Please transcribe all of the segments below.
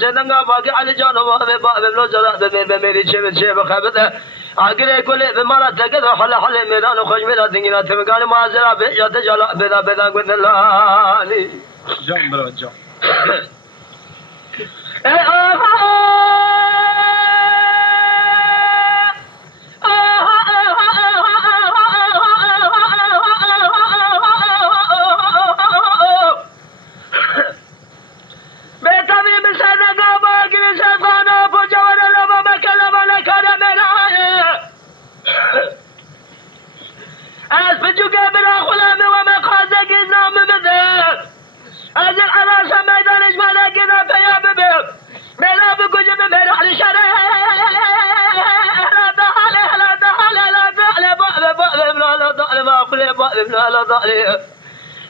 سيدنا باقي على جانب باب بلوزر بميري شيء بخبته عقل كل بمرة تجد حل ميدان وخش ميدان دينا تمقال ما زرع بيجا تجلا بدا قد الله جام برا جام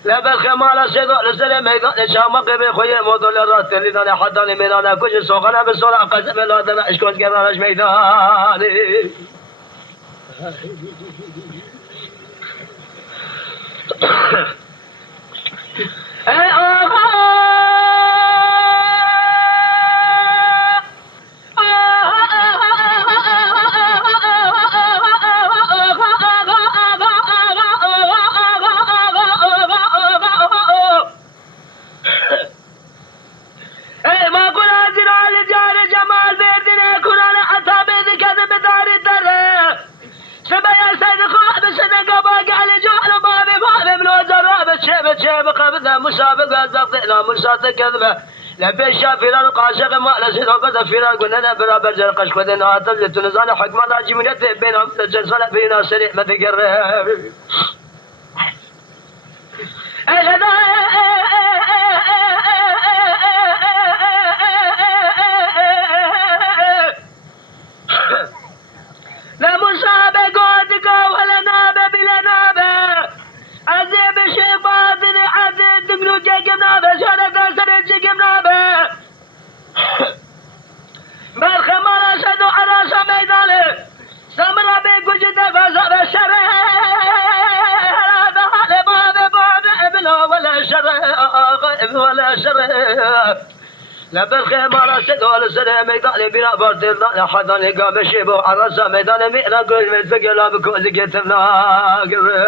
لا بالخمال سيدو لسلم ميدان شامق بخوي موضوع الراس اللي ذا حداني من انا كل سوقنا بالصلاة قسم لا ذا اشكون كذا ميدان مسابقة زقنا مرسات كذبة لبي شافيران قاشق ما لسيدو بدا فيران قلنا برا برجل قشق بدنا تلت نزال حكم ناجي من يد بينهم تجسل فينا سريع ما تقرب لا مسابقة دقا ولا نابة بلا نابة عزيب الشيء باطن عزيب دقلو جيكم نابة شارة سرين جيكم نابة بالخمال أسدو عراسة ميداني سمرا بيكو جدا فازا بشري هذا حالي بابي ابنه ولا شري ولا شري لا بالخمال أسدو لسرين ميداني بنا بارتين حداني قام الشيبو عراسة ميداني مئنا قل من فقلا بكو ذكتنا قرر